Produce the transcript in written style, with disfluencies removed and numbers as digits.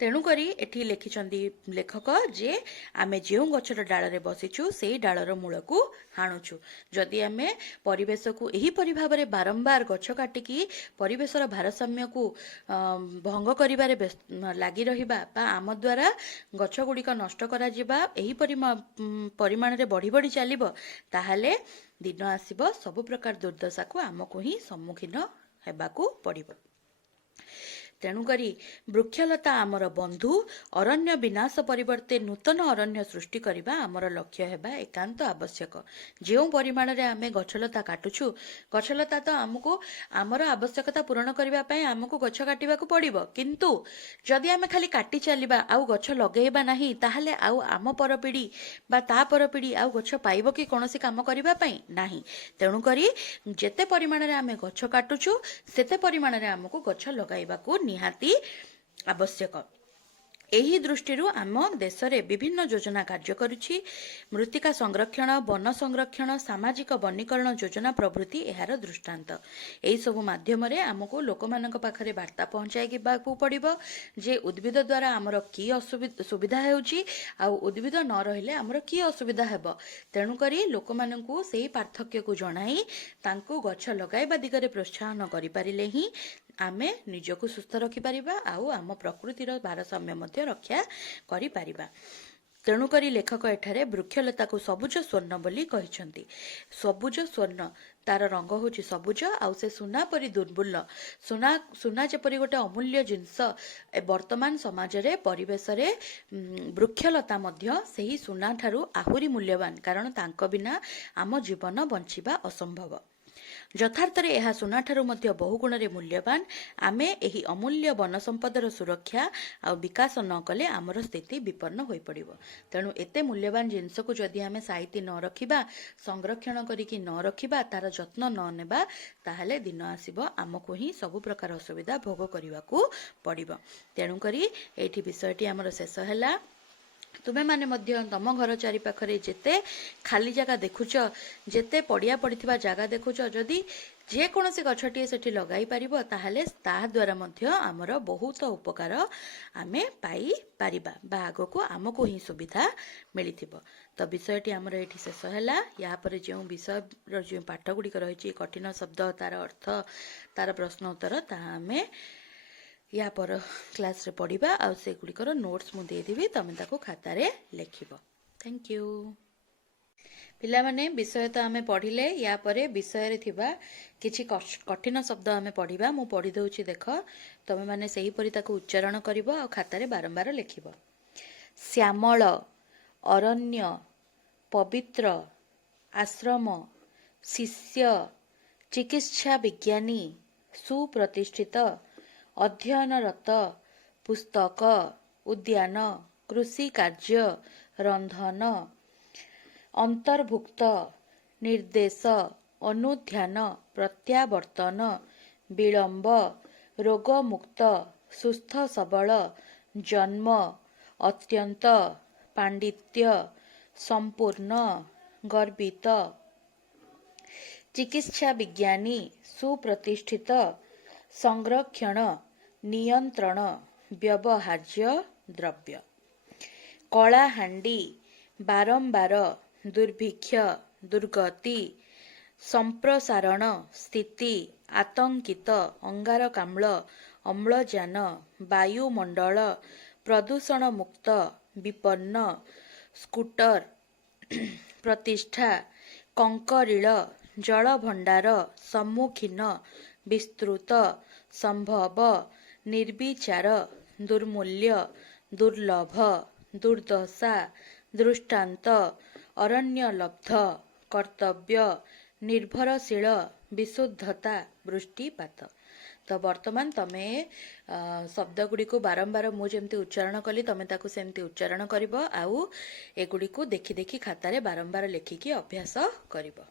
तेणुकरी एठी लिखिछंदी लेखक जे आमे जेउ गछर डाଳରେ बसिछु सेई डाळर मूळकू हाणुछु। जदि आमे परिवेशकू एही परि भाबरे बारंबार गछ काटिकी परिवेशर भारसाम्यकू भंग करिबारे लागि रहिबा बा आम द्वारा गछ गुड़िक नष्ट करा जिबा एही परिमाण रे बढ़ी बढ़ी चलिबो ताहाले दिन आसीबो सब प्रकार दुर्दशा को आमको ही सम्मुखीन हेबाकू पड़िबो। तेणुकरी वृक्षलता आमर बंधु अरण्य विनाश परिवर्ते नूतन अरण्य सृष्टि करबा आमर लक्ष्य हेबा एकांत आवश्यक। जो परिमाण रे आमे गछलता काटुछु गछलता तो आमको आमर आवश्यकता पूरण करबा पय आमको गछ काटिबाकू पड़िबो किंतु जदि आमे खाली काटी चलिबा आउ गछ लगेइबा नाही ताहाले आउ आम परपीढ़ी बा ता परपीढ़ी आउ गछ पाइबो कि कोनोसी काम करबा पय नाही। तेणुकरी जेते परिमाण रे आमे गछ काटुछु सेते परिमाण रे आमको गछ लगाइबाकू निहाती आवश्यक। एही दृष्टिरू आम देश रे विभिन्न योजना कार्य करुछि। मृत्तिका संरक्षण वन संरक्षण सामाजिक वनीकरण योजना प्रभृति एहार दृष्टांत। एही सब माध्यम रे आमको लोकमानक पाखरे वार्ता पहुंचाइबाकू पड़िबो जे उद्भिद द्वारा आमर की सुविधा हेउछि आ उद्भिद न रहिले आमर की असुविधा हेबो। तेणु करी लोकमानकू सेही पार्थक्य को जणाई तांको गछ लगाइबा दिगरे प्रोत्साहन करि पारिले ही आमे निजको सुस्थ रखि पारिबा आउ आम प्रकृतिर भारसाम्य मध्य रक्षा करि पारिबा। तेणुकरी लेखक एठारे वृक्षलता को सबुज स्वर्ण बोली कहिसंती। सबुज स्वर्ण तार रंग होची सबुज आउ से सुना परी दुर्बुल्ल सुना जेपरी गोटे अमूल्य जिनस वर्तमान समाज रे परिवेश रे वृक्षलता मध्य सेही सुना ठारू आहुरी मूल्यवान कारण तांको बिना आम जीवन बंचिबा असंभव। यथार्थ रे एहा सुना ठारू मध्य बहुगुण रे मूल्यवान। आमे एही अमूल्य वन संपदर सुरक्षा आ विकास न कले आमर स्थिति विपन्न होई पड़िबो। तेणु एते मूल्यवान जिनस को जदि आमे साइती न रखिबा संरक्षण करिकी न रखिबा तार जत्न न नेबा ताहाले दिन आसीबो आमको ही सब प्रकार असुविधा भोग करिवाकू पड़िबो। तेणु करी एठी विषयटी आमर शेष हैला। तुमे माने मध्य तम घर चारि पाखरे जेते खाली जगह देखुच जेते पड़िया पड़िथिबा जगह देखुच जदि जे कोनोसी गछटी सेठी लगाई परिबो ताहाले ताहा द्वारा मध्य आमर बहुत उपकार आमे पाई पारिबा बा आगको आमको ही सुविधा मिलिथिबो। तो विषयटी आमर एठी शेष हैला। या परे जे विषय रो जे पाठ गुडी रहिछि कठिन शब्द तार अर्थ तार प्रश्न उत्तर ताहा आमे या पर क्लास रे पढ़िबा आ से गुड़िकर नोट्स मु दे देबी तमे ताको खाता रे लेखिबो। Thank you. पिला माने विषय तो आमे पढ़िले या परे विषय रे थिबा किछि कठिन शब्द आमे पढ़िबा मु पढ़ी दउछि देख तमे माने सही परि ताको उच्चारण करिवो आ खाता रे बारंबार लेखिबो। श्यामल अरण्य पवित्र आश्रम शिष्य चिकित्सा विज्ञानी सुप्रतिष्ठित अध्ययनरत पुस्तक उद्यान कृषि कार्य रंधन अंतर्भुक्त निर्देश अनुध्यान प्रत्यावर्तन विलंब रोगमुक्त सुस्थ सबल जन्म अत्यंत पांडित्य संपूर्ण गर्वित चिकित्सा विज्ञानी सुप्रतिष्ठित संरक्षण नियंत्रण व्यवहार्य द्रव्य कलाहांडी बारंबार दुर्भिक्ष दुर्गति संप्रसारण स्थिति आतंकित अंगारकाम्ल अम्लजान वायुमंडल प्रदूषण मुक्त विपन्न स्कूटर प्रतिष्ठा कंकरील जलभंडार सम्मुखीन विस्तृत संभव निर्विचार दुर्मूल्य दुर्लभ दुर्दशा दृष्टांत अरण्यलब्ध कर्तव्य निर्भरशील विशुद्धता वृष्टिपात। तो वर्तमान तमे शब्द गुडी को बारंबार मु जेमती उच्चारण कली तमे ताकू सेमती उच्चारण करिवो आउ एगुडी को देखि देखि खाता रे बारंबार लेखिकी अभ्यास करिवो।